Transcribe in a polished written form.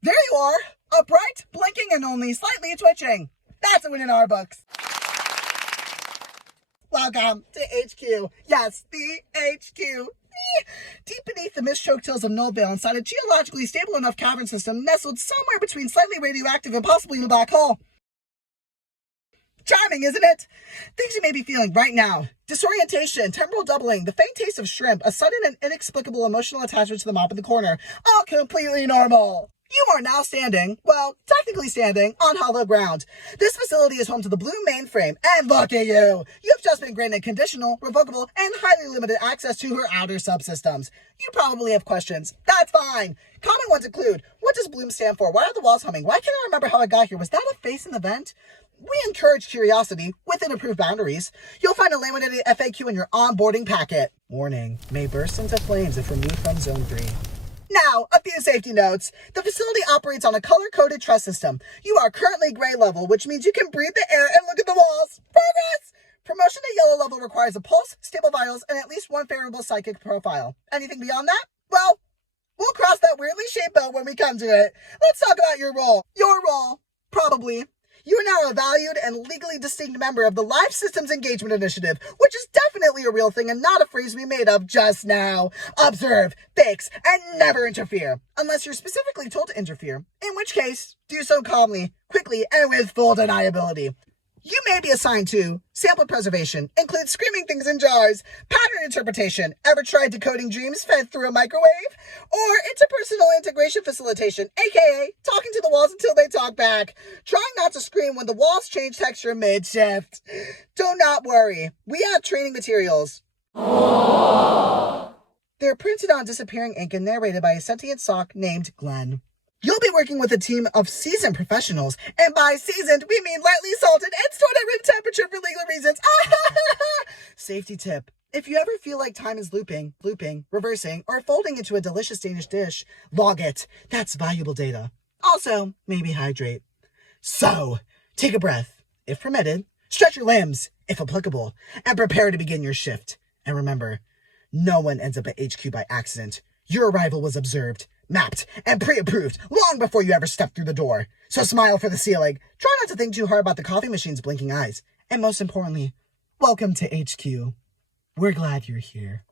There you are, upright, blinking, and only slightly twitching. That's a win in our books. Welcome to HQ. Yes, the HQ. Deep beneath the mist-choked hills of Nullvale, inside a geologically stable enough cavern system nestled somewhere between slightly radioactive and possibly in a black hole. Charming, isn't it? Things you may be feeling right now. Disorientation, temporal doubling, the faint taste of shrimp, a sudden and inexplicable emotional attachment to the mop in the corner. All completely normal. You are now standing, well, technically standing, on hollow ground. This facility is home to the Blue mainframe, and look at you! You've just been granted conditional, revocable, and highly limited access to her outer subsystems. You probably have questions. That's fine. Common ones include, what does Bloom stand for? Why are the walls humming? Why can't I remember how I got here? Was that a face in the vent? We encourage curiosity within approved boundaries. You'll find a laminated FAQ in your onboarding packet. Warning, may burst into flames if removed from Zone 3. Now, a few safety notes. The facility operates on a color-coded truss system. You are currently gray level, which means you can breathe the air and look at the walls. Progress! Promotion to yellow level requires a pulse, stable vitals, and at least one favorable psychic profile. Anything beyond that? Well, we'll cross that weirdly shaped belt when we come to it. Let's talk about your role. Your role, probably. You are now a valued and legally distinct member of the Live Systems Engagement Initiative, which is definitely a real thing and not a phrase we made up just now. Observe, fix, and never interfere, unless you're specifically told to interfere, in which case, do so calmly, quickly, and with full deniability. You may be assigned to sample preservation, includes screaming things in jars, pattern interpretation, ever tried decoding dreams fed through a microwave, or interpersonal integration facilitation, aka talking to the walls until they talk back, trying not to scream when the walls change texture mid-shift. Do not worry, we have training materials. They're printed on disappearing ink and narrated by a sentient sock named Glenn. You'll be working with a team of seasoned professionals, and by seasoned, we mean lightly salted and stored at room temperature for legal reasons. Safety tip. If you ever feel like time is looping, reversing, or folding into a delicious Danish dish, log it. That's valuable data. Also, maybe hydrate. So, take a breath, if permitted, stretch your limbs, if applicable, and prepare to begin your shift. And remember, no one ends up at HQ by accident. Your arrival was observed, mapped, and pre-approved long before you ever stepped through the door. So smile for the ceiling. Try not to think too hard about the coffee machine's blinking eyes. And most importantly, welcome to HQ. We're glad you're here.